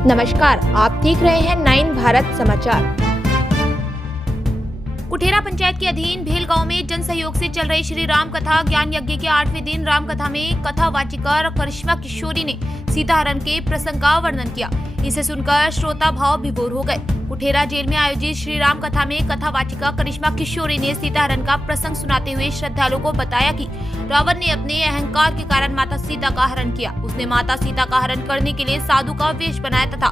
नमस्कार, आप देख रहे हैं 9 भारत समाचार। कुठेरा पंचायत के अधीन भेल गांव में जन सहयोग से चल रही श्री राम कथा ज्ञान यज्ञ के 8वें दिन राम कथा में कथावाचिका करिश्मा किशोरी ने सीताहरण के प्रसंग का वर्णन किया। इसे सुनकर श्रोता भाव विभोर हो गए। कुठेरा जेल में आयोजित श्री राम कथा में कथावाचिका करिश्मा किशोरी ने सीताहरण का प्रसंग सुनाते हुए श्रद्धालुओं को बताया कि रावण ने अपने अहंकार के कारण माता सीता का हरण किया। उसने माता सीता का हरण करने के लिए साधु का वेश बनाया तथा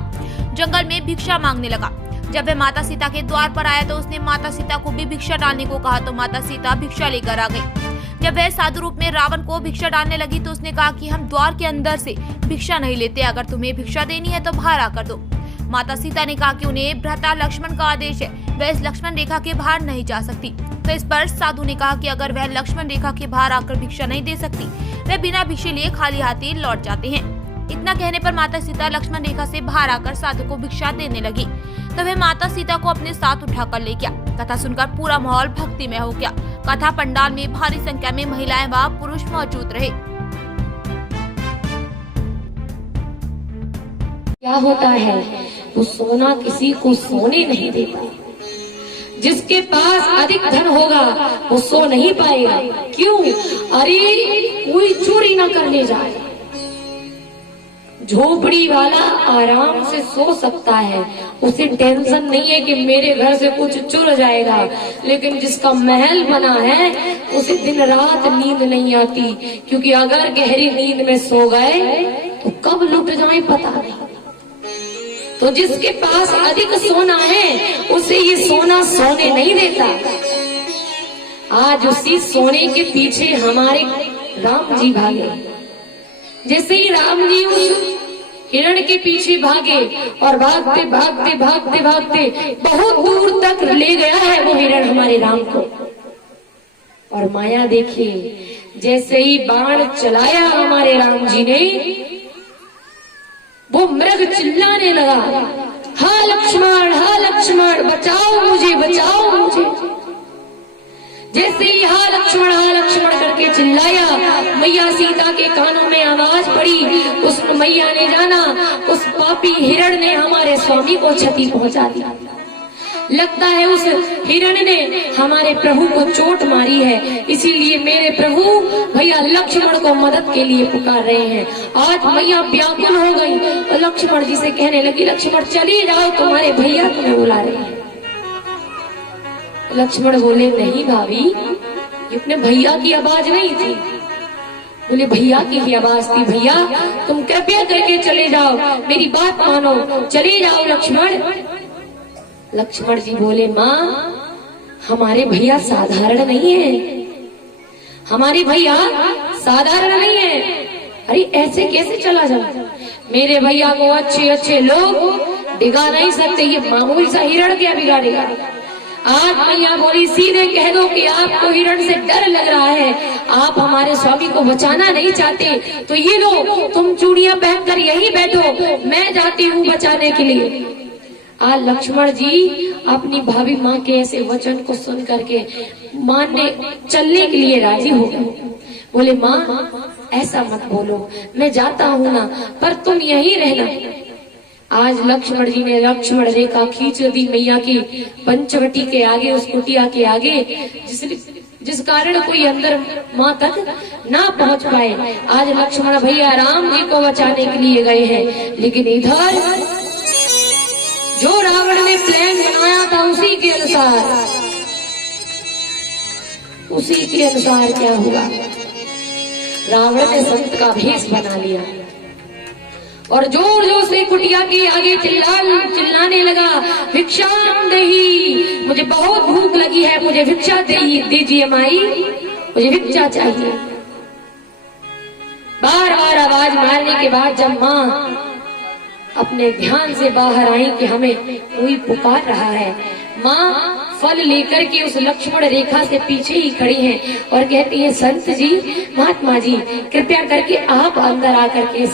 जंगल में भिक्षा मांगने लगा। जब वह माता सीता के द्वार पर आया तो उसने माता सीता को भी भिक्षा डालने को कहा तो माता सीता भिक्षा लेकर आ गई। जब वह साधु रूप में रावण को भिक्षा डालने लगी तो उसने कहा कि हम द्वार के अंदर से भिक्षा नहीं लेते, अगर तुम्हें भिक्षा देनी है तो बाहर आकर दो। माता सीता ने कहा कि उन्हें भ्राता लक्ष्मण का आदेश है, वह इस लक्ष्मण रेखा के बाहर नहीं जा सकती। तो इस पर साधु ने कहा कि अगर वह लक्ष्मण रेखा के बाहर आकर भिक्षा नहीं दे सकती, वह बिना भिक्षे लिए खाली हाथी लौट जाते हैं। इतना कहने पर माता सीता लक्ष्मण रेखा से बाहर आकर साधु को भिक्षा देने लगी। तो वह माता सीता को अपने साथ उठाकर ले गया। कथा सुनकर पूरा माहौल भक्तिमय हो गया। कथा पंडाल में भारी संख्या में महिलाएं व पुरुष मौजूद रहे। क्या होता है, वो सोना किसी को सोने नहीं देता। जिसके पास अधिक धन होगा वो सो नहीं पाएगा। क्यों? अरे कोई चोरी ना कर ले जाए। झोपड़ी वाला आराम से सो सकता है, उसे टेंशन नहीं है कि मेरे घर से कुछ चुर जाएगा। लेकिन जिसका महल बना है उसे दिन रात नींद नहीं आती, क्योंकि अगर गहरी नींद में सो गए तो कब लुट जाए पता नहीं। तो जिसके पास अधिक सोना है उसे ये सोना सोने नहीं देता। आज उसी सोने के पीछे हमारे राम जी भागे। जैसे ही राम जी उस हिरण के पीछे भागे और भागते भागते भागते भागते बहुत दूर तक ले गया है वो हिरण हमारे राम को। और माया देखिए, जैसे ही बाण चलाया हमारे राम जी ने, वो मृग चिल्लाने लगा, हा लक्ष्मण बचाओ मुझे, बचाओ मुझे। जैसे ही हा लक्ष्मण करके चिल्लाया, मैया सीता के कानों में आवाज पड़ी। उस मैया ने जाना उस पापी हिरण ने हमारे स्वामी को क्षति पहुंचा दी। लगता है उस हिरण ने हमारे प्रभु को चोट मारी है, इसीलिए मेरे प्रभु भैया लक्ष्मण को मदद के लिए पुकार रहे हैं। आज मैया व्याकुल हो गई और लक्ष्मण जी से कहने लगी, लक्ष्मण चली जाओ, तुम्हारे भैया तुम्हें बुला रहे हैं। लक्ष्मण बोले, नहीं भाभी, ये अपने भैया की आवाज नहीं थी। बोले, भैया की ही आवाज थी। भैया तुम कृपया करके चले जाओ, मेरी बात मानो, चले जाओ लक्ष्मण। लक्ष्मण जी बोले, माँ हमारे भैया साधारण नहीं है, हमारे भैया साधारण नहीं है। अरे ऐसे कैसे चला जाए? मेरे भैया को अच्छे अच्छे लोग डिगा नहीं सकते, ये मामूली सा हिरण क्या बिगाड़ेगा? आज मैया बोली, सीधे कह दो कि आपको हिरण से डर लग रहा है, आप हमारे स्वामी को बचाना नहीं चाहते, तो ये लो तुम चूड़ियां पहनकर यहीं बैठो, मैं जाती हूँ बचाने के लिए। आज लक्ष्मण जी अपनी भाभी माँ के ऐसे वचन को सुन करके मानने चलने के लिए राजी हो गए। बोले, माँ ऐसा मत बोलो, मैं जाता हूँ ना, पर तुम यहीं रहना। आज लक्ष्मण जी ने लक्ष्मण रेखा खींच दी मैया की पंचवटी के आगे, उस कुटिया के आगे, जिस कारण कोई अंदर माँ तक ना पहुँच पाए। आज लक्ष्मण भैया राम जी को बचाने के लिए गए हैं, लेकिन इधर जो रावण ने प्लान बनाया था उसी के अनुसार क्या हुआ? रावण ने संत का भेष बना लिया और जोर जोर से कुटिया के आगे चिल्लाने लगा, भिक्षाम देही, मुझे बहुत भूख लगी है, मुझे भिक्षा दीजिए माई, मुझे भिक्षा चाहिए। बार बार आवाज मारने के बाद जब माँ अपने ध्यान से बाहर आई कि हमें कोई पुकार रहा है, माँ फल लेकर के उस लक्ष्मण रेखा से पीछे ही खड़ी हैं और कहती है, संत जी, महात्मा जी, कृपया करके आप अंदर आकर के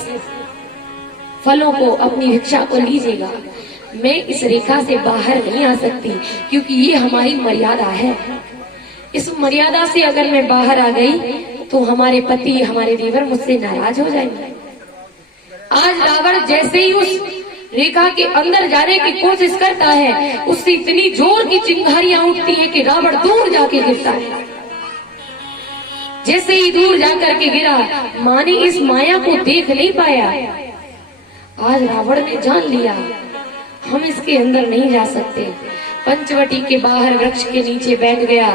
फलों को, अपनी भिक्षा को लीजिएगा। मैं इस रेखा से बाहर नहीं आ सकती, क्योंकि ये हमारी मर्यादा है। इस मर्यादा से अगर मैं बाहर आ गई तो हमारे पति, हमारे देवर मुझसे नाराज हो जाएंगे। आज रावण जैसे ही उस रेखा के अंदर जाने की कोशिश करता है, उससे इतनी जोर की चिंगारियां उठती हैं कि रावण दूर जाके गिरता है। जैसे ही दूर जाकर के गिरा, माँ ने इस माया को देख नहीं पाया। आज रावण ने जान लिया हम इसके अंदर नहीं जा सकते। पंचवटी के बाहर वृक्ष के नीचे बैठ गया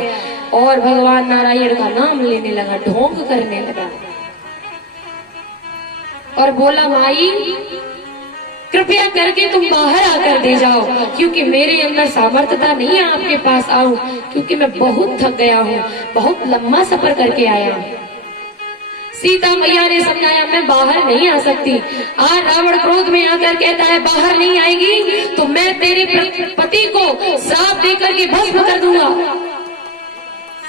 और भगवान नारायण का नाम लेने लगा, ढोंग करने लगा और बोला, माई कृपया करके तुम बाहर आकर दे जाओ, क्योंकि मेरे अंदर सामर्थ्यता नहीं है आपके पास आऊं, क्योंकि मैं बहुत थक गया हूँ, बहुत लंबा सफर करके आया हूँ। सीता मैया ने समझाया, मैं बाहर नहीं आ सकती। आज रावण क्रोध में आकर कहता है, बाहर नहीं आएगी तो मैं तेरे पति को श्राप देकर के भस्म कर दूंगा।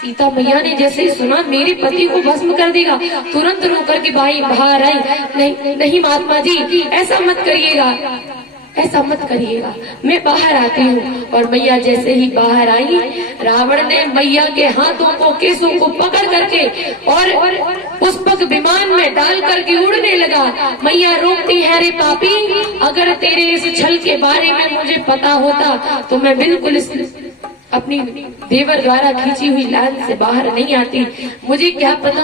सीता मैया ने जैसे ही सुना मेरे पति को भस्म कर देगा, तुरंत रो करके भाई बाहर आई। नहीं नहीं महात्मा जी, ऐसा मत करिएगा, ऐसा मत करिएगा, मैं बाहर आती हूँ। और मैया जैसे ही बाहर आई, रावण ने मैया के हाथों को, केसों को पकड़ करके और पुष्पक विमान में डाल करके उड़ने लगा। मैया रोकती है, रे पापी, अगर तेरे इस छल के बारे में मुझे पता होता तो मैं बिल्कुल इस अपनी देवर द्वारा खींची हुई लान से बाहर नहीं आती। मुझे क्या पता